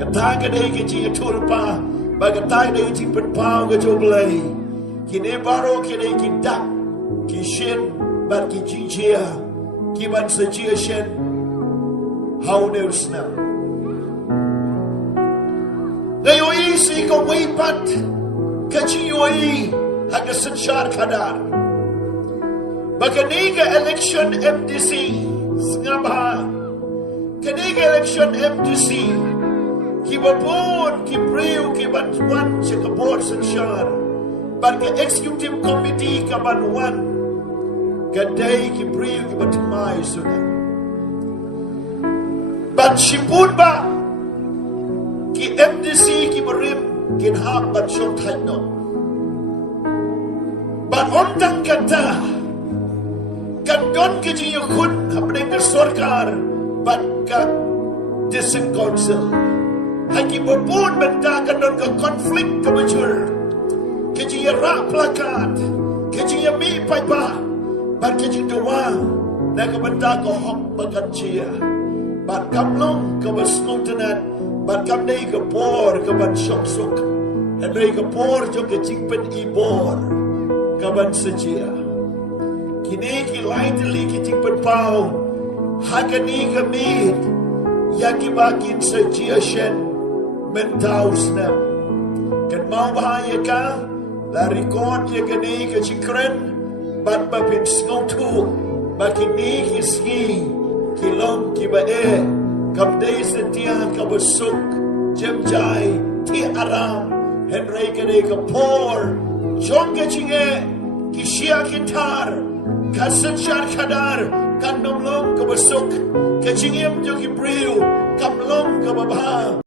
Kata kadai ke jingiathuh pa, ba kata dai ti pen pau ke joglei. Ki ne baro ki dai ki dak, ki shin, ba ki jingjia, ki ban sejia shen. How ne usna. Dayoi si ko wipat, ka jiyoi haga sanshar kadar. Bakaniga election MDC ngaba kaniga election MDC kibabon kibriu kibantuan chakabor sanshar barka executive committee kabanwan kadai kibriu kibatumai suna bat shipun ba ki MDC kibarim kinhab bat shot haino bat ontang kata Kandon ke jingiathuh hapdeng ke sarkar bat ka district council haki berbun benda kandon ke konflik ke bajur ke jingiara plakat ke jingiami paipa bat ke jingdawa na ke benda ke hok bagan chia bat kamlong ke basngotenan bat kamdei ke por ke ban sok hadai ke por jo ke jingpen ibor ke ban sejia Kini ki lightly ki ting pau hagani kamid yaki bakin suggestion mentaus na kan mau bahaya ka la record ya kani ka chikren bat babin sngotu bakini ki ski kilong ki bae kapdei setia ka besuk jemjai ti aram henry kani ka por jong ke chinge ki shia kitar Kasan syar kadar kan nomlong ke besuk ke jingim jo ki briu kamlong ke babha